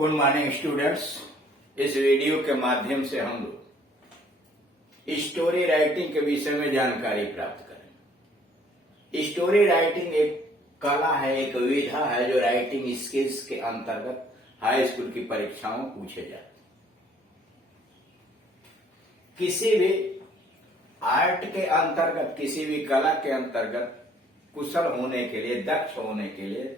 Good morning students. इस video के माध्यम से हम लोग स्टोरी राइटिंग के विषय में जानकारी प्राप्त करें। स्टोरी राइटिंग एक कला है, एक विधा है जो राइटिंग स्किल्स के अंतर्गत हाई स्कूल की परीक्षाओं में पूछे जाते हैं। किसी भी आर्ट के अंतर्गत, किसी भी कला के अंतर्गत कुशल होने के लिए, दक्ष होने के लिए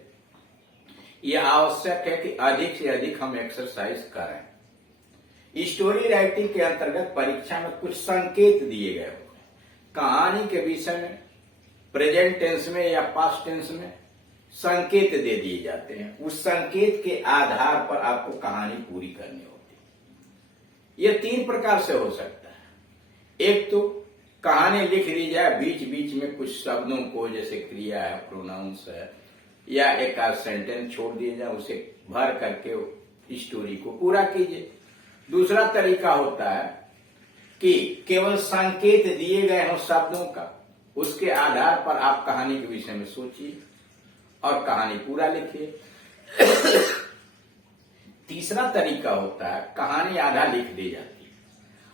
यह आवश्यक है कि अधिक से अधिक हम एक्सरसाइज करें। स्टोरी राइटिंग के अंतर्गत परीक्षा में कुछ संकेत दिए गए होते हैं। कहानी के विषय में प्रेजेंट टेंस में या पास्ट टेंस में संकेत दे दिए जाते हैं। उस संकेत के आधार पर आपको कहानी पूरी करनी होती है। यह 3 प्रकार से हो सकता है। एक तो कहानी लिख दी जाए, बीच बीच में कुछ शब्दों को, जैसे क्रिया है, प्रोनाउंस है, या एक आध सेंटेंस छोड़ दिए जाए, उसे भर करके स्टोरी को पूरा कीजिए। दूसरा तरीका होता है कि केवल संकेत दिए गए हों शब्दों का, उसके आधार पर आप कहानी के विषय में सोचिए और कहानी पूरा लिखिए। तीसरा तरीका होता है कहानी आधा लिख दी जाती है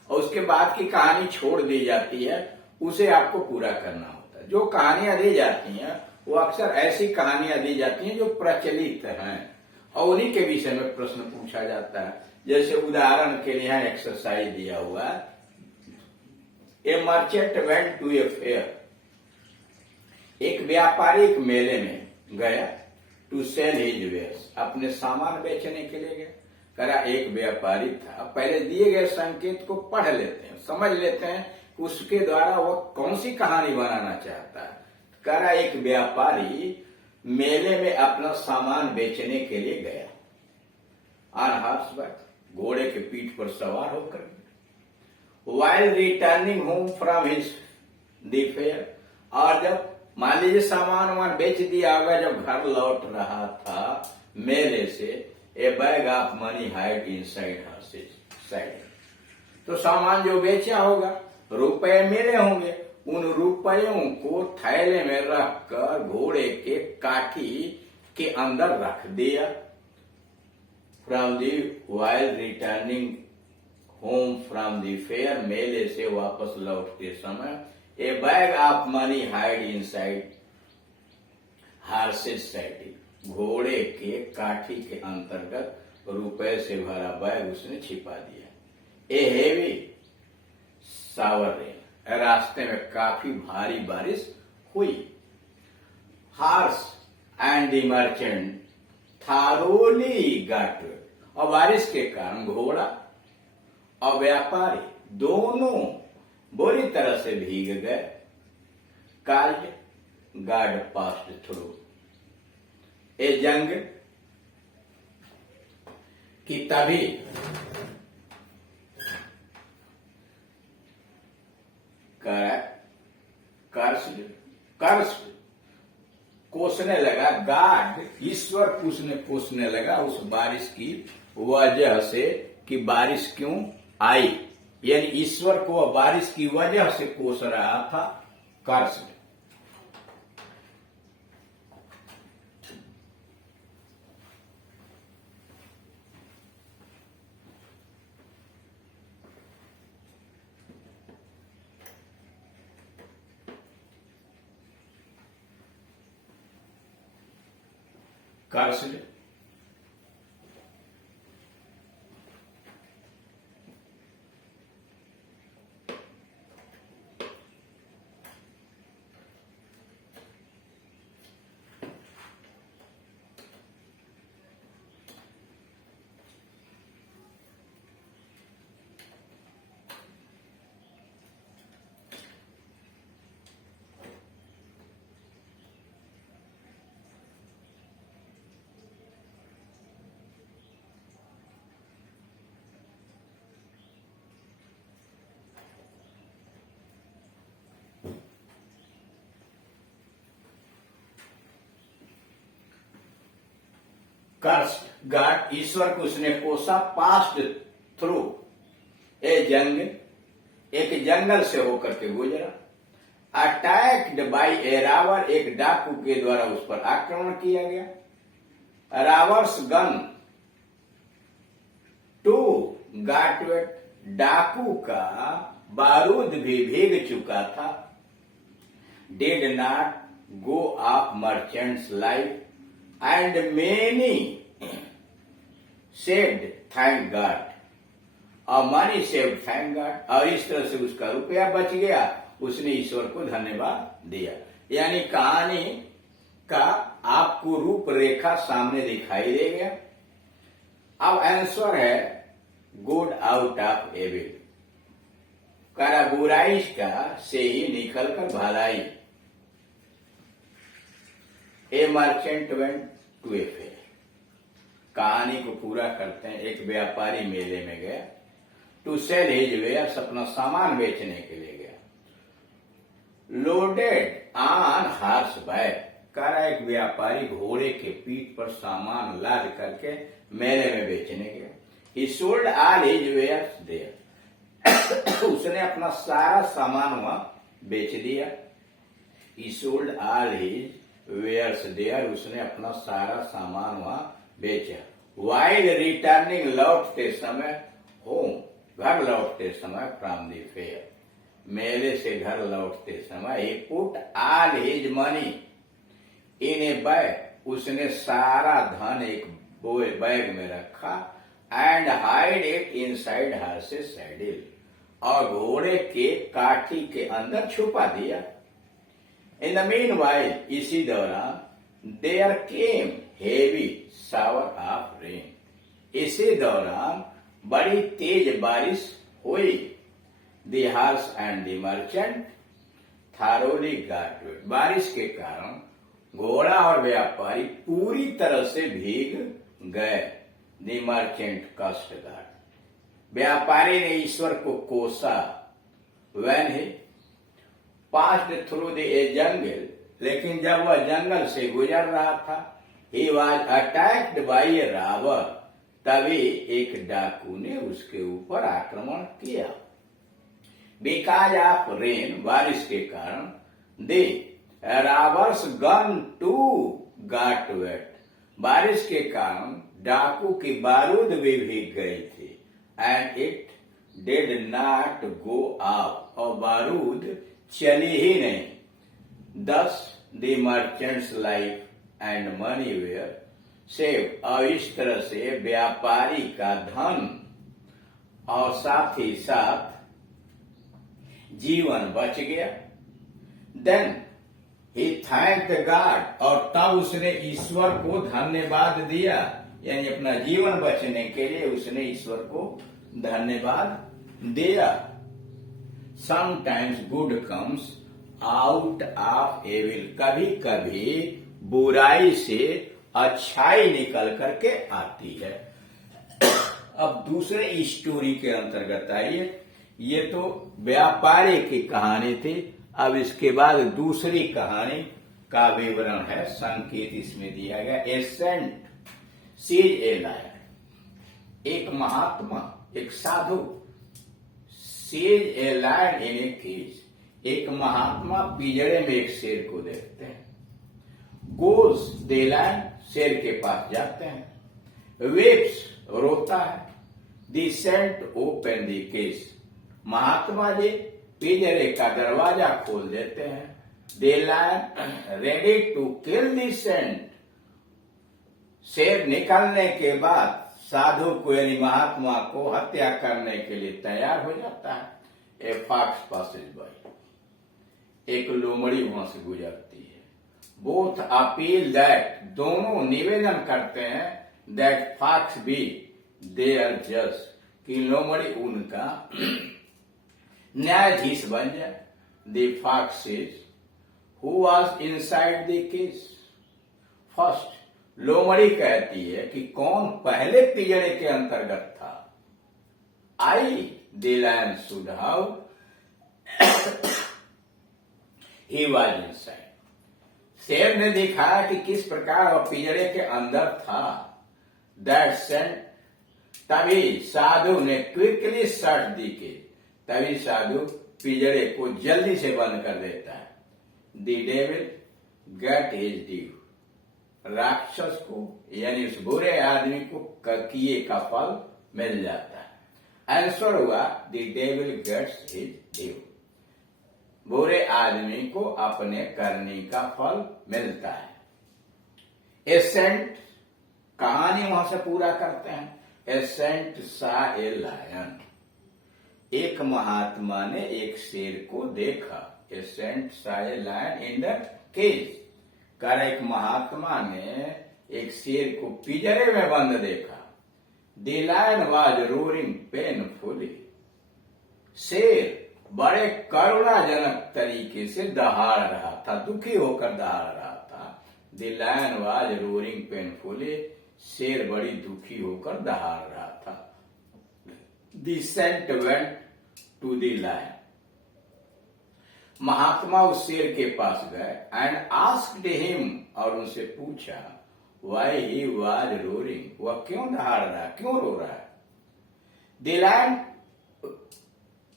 और उसके बाद की कहानी छोड़ दी जाती है, उसे आपको पूरा करना होता है। जो कहानियां दी जाती हैं वो अक्सर ऐसी कहानियां दी जाती हैं जो प्रचलित हैं और उन्हीं के विषय में प्रश्न पूछा जाता है। जैसे उदाहरण के लिए यहाँ एक्सरसाइज दिया हुआ है, a merchant went to a fair. एक व्यापारी एक मेले में गया, टू सेल हिज वेयर्स, अपने सामान बेचने के लिए गया। करा एक व्यापारी था। अब पहले दिए गए संकेत को पढ़ लेते हैं, समझ लेते हैं कि उसके द्वारा वो कौन सी कहानी बनाना चाहता है। करा एक व्यापारी मेले में अपना सामान बेचने के लिए गया। ऑन हॉर्सबैक, घोड़े के पीठ पर सवार होकर। While returning home from his the fair, और जब मान लीजिए सामान वामान बेच दिया होगा, जब घर लौट रहा था मेले से, a bag of money hide inside hers side. तो सामान जो बेचा होगा, रुपए मिले होंगे, उन रुपयों को थैले में रखकर घोड़े के काठी के अंदर रख दिया। From the while returning home from the fair, मेले से वापस लौटते समय, ए bag of money hide inside horses side, घोड़े के काठी के अंतर्गत रुपए से भरा बैग उसने छिपा दिया। ए हेवी शावर रेन, रास्ते में काफी भारी बारिश हुई। Horse and the merchant thoroughly got wet, और बारिश के कारण घोड़ा और व्यापारी दोनों बुरी तरह से भीग गए। काल्ड गार्ड पास्ड थ्रू, ए जंग की तभी कर्स कोसने लगा। गाड, ईश्वर कोसने लगा उस बारिश की वजह से कि बारिश क्यों आई, यानी ईश्वर को बारिश की वजह से कोस रहा था। कर्स कर्स्ड, कर्स्ड गॉड, ईश्वर को उसने कोसा। पास्ड थ्रू, ए जंग, एक जंगल से होकर के गुजरा। अटैक्ड बाई ए रावर, एक डाकू के द्वारा उस पर आक्रमण किया गया। रावर्स गन टू गॉट वेट, डाकू का बारूद भी भीग चुका था। Did not go of merchants life and many saved thank God, और मनी सेव्ड थैंक गॉड, और इस तरह से उसका रुपया बच गया, उसने ईश्वर को धन्यवाद दिया। यानी कहानी का आपको रूपरेखा सामने दिखाई दे गया। अब आंसर है गुड आउट ऑफ एविल, करा बुराई का से ही निकलकर भलाई। A merchant went to a fair, कहानी को पूरा करते हैं। एक व्यापारी मेले में गया, टू सेल हिज वेयर्स, अपना सामान बेचने के लिए गया। लोडेड ऑन हॉर्स बैक, करा एक व्यापारी घोड़े के पीठ पर सामान लाद करके मेले में बेचने गया। He sold all his wares there, उसने अपना सारा सामान वहां बेच दिया। He sold all his wares there, उसने अपना सारा सामान वहां बेचा। वाइल रिटर्निंग, लौटते समय होम, घर लौटते समय फ्रॉम द फेयर, मेले से घर लौटते समय ही put all his money in a bag, उसने सारा धन एक बैग में रखा। And hide it inside horse's saddle, और घोड़े के काठी के अंदर छुपा दिया। इन द मीन वाइल, इसी दौरान there came heavy shower of rain, इसी दौरान बड़ी तेज बारिश हुई। The horse and the merchant thoroughly got wet, बारिश के कारण घोड़ा और व्यापारी पूरी तरह से भीग गए। द मर्चेंट कस्ट गॉड, व्यापारी ने ईश्वर को कोसा। When he passed through the a jungle, लेकिन जब वह जंगल से गुजर रहा था, he was attacked by a robber, तभी एक डाकू ने उसके ऊपर आक्रमण किया। बिकॉज ऑफ रेन, बारिश के कारण, the robber's gun too got wet, बारिश के कारण डाकू की बारूद भी भीग गई थी। And it did not go off, और बारूद चली ही नहीं। Thus the merchant's life and money were save, और इस तरह से व्यापारी का धन और साथ ही साथ जीवन बच गया। देन ही थैंक्ड गॉड, और तब उसने ईश्वर को धन्यवाद दिया, यानी अपना जीवन बचने के लिए उसने ईश्वर को धन्यवाद दिया। Sometimes good comes out of evil, कभी कभी बुराई से अच्छाई निकल करके आती है। अब दूसरे स्टोरी के अंतर्गत आइए, ये तो व्यापारी की कहानी थी। अब इसके बाद दूसरी कहानी का विवरण है, संकेत इसमें दिया गया। A saint sees a lion, एक महात्मा, एक साधु, sees a lion in a cage, एक महात्मा पिंजरे में एक शेर को देखते हैं। गोज दे लायन, शेर के पास जाते हैं। वेप्स, रोता है। The saint open the cage, महात्मा जी पिंजरे का दरवाजा खोल देते हैं। The lion ready to kill the saint, शेर निकलने के बाद साधु को यानी महात्मा को हत्या करने के लिए तैयार हो जाता है। ए फॉक्स पासेज बाय, एक लोमड़ी वहां से गुजरती है। बोथ अपील दैट, दोनों निवेदन करते हैं, दैट फॉक्स बी देयर जज, कि लोमड़ी उनका न्यायाधीश बन जाए। The fox says who was inside the case first, लोमड़ी कहती है कि कौन पहले पिंजरे के अंतर्गत था। I the lion should have, he was inside, शेर ने दिखाया कि किस प्रकार वह पिंजरे के अंदर था। दैट सेंट, तभी साधु ने क्विकली शट दी के, तभी साधु पिंजरे को जल्दी से बंद कर देता है। The devil get his due, राक्षस को यानी उस बुरे आदमी को किए का फल मिल जाता है। आंसर हुआ the devil gets his due. बुरे आदमी को अपने करने का फल मिलता है। ए सेंट, कहानी वहां से पूरा करते हैं। ए सेंट सा ए लायन, एक महात्मा ने एक शेर को देखा। A saint saw a lion in the cage, कर एक महात्मा ने एक शेर को पिंजरे में बंद देखा। The lion was roaring painfully, शेर बड़े करुणाजनक तरीके से दहाड़ रहा था, दुखी होकर दहाड़ रहा था। The lion was roaring painfully, शेर बड़ी दुखी होकर दहाड़ रहा था। The saint went to the lion, महात्मा उस शेर के पास गए। एंड आस्क्ड हिम, और उनसे पूछा वाई ही वाज रोरिंग, वह क्यों दहाड़ रहा है, क्यों रो रहा है। द लायन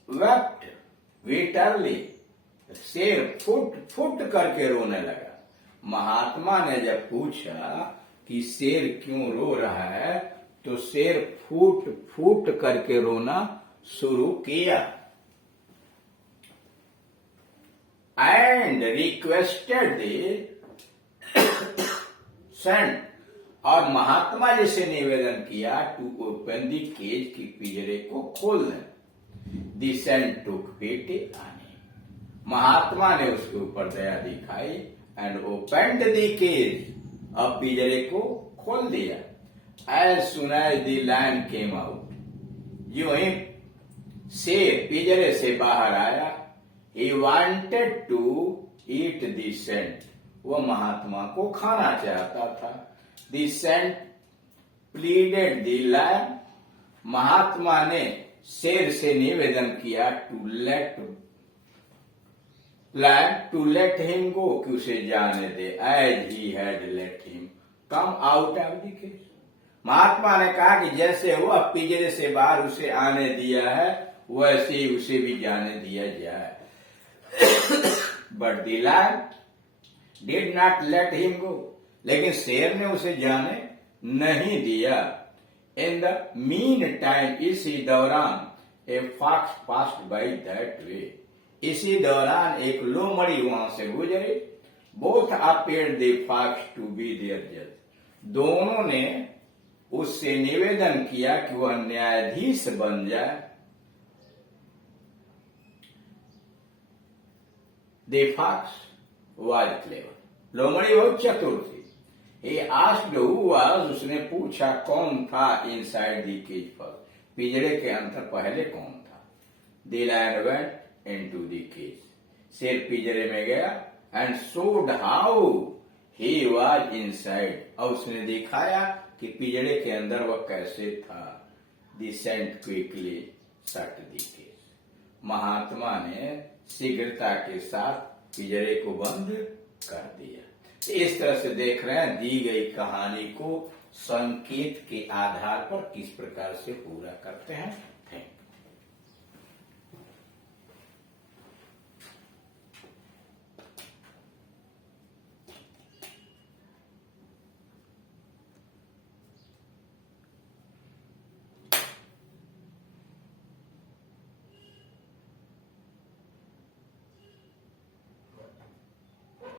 वेप्ट बिटरली, शेर फुट फुट करके रोने लगा। महात्मा ने जब पूछा कि शेर क्यों रो रहा है, तो शेर फूट फूट करके रोना शुरू किया। एंड रिक्वेस्टेड द सेंट, और महात्मा जी से निवेदन किया टू ओपन द केज, की पिंजरे को खोल दें। The saint took pity on him, महात्मा ने उसके ऊपर दया दिखाई। एंड ओपनड द केज, अब पिंजरे को खोल दिया। As soon as the lion came out, यूं ही शेर पिंजरे से बाहर आया। He wanted to eat the saint, वह महात्मा को खाना चाहता था। The saint pleaded the lion, महात्मा ने शेर से निवेदन किया टू लेट हिम गो, कि उसे जाने दे। As he had let him come out of the cage, महात्मा ने कहा कि जैसे वह पिंजरे से बाहर उसे आने दिया है, वैसे ही उसे भी जाने दिया जाए। But the lion did not let him go, लेकिन शेर ने उसे जाने नहीं दिया। इन द मीन टाइम, इसी दौरान a fox passed by that way, इसी दौरान एक लोमड़ी वहां से गुजरे। Both appeared the fox to be their जज, दोनों ने उससे निवेदन किया कि वह न्यायाधीश बन जाए। द फॉक्स वाज क्लेवर, लोमड़ी बहुत चतुर थी। He asked who was, उसने पूछा कौन था इनसाइड द केज फर्स्ट, पिंजरे के अंदर पहले कौन था। The lion went into the cage, शेर पिंजरे में गया। And showed how he was inside, और उसने दिखाया कि पिंजरे के अंदर वह कैसे था। The saint quickly shut the cage, महात्मा ने शीघ्रता के साथ पिंजरे को बंद कर दिया। इस तरह से देख रहे हैं दी गई कहानी को संकेत के आधार पर किस प्रकार से पूरा करते हैं।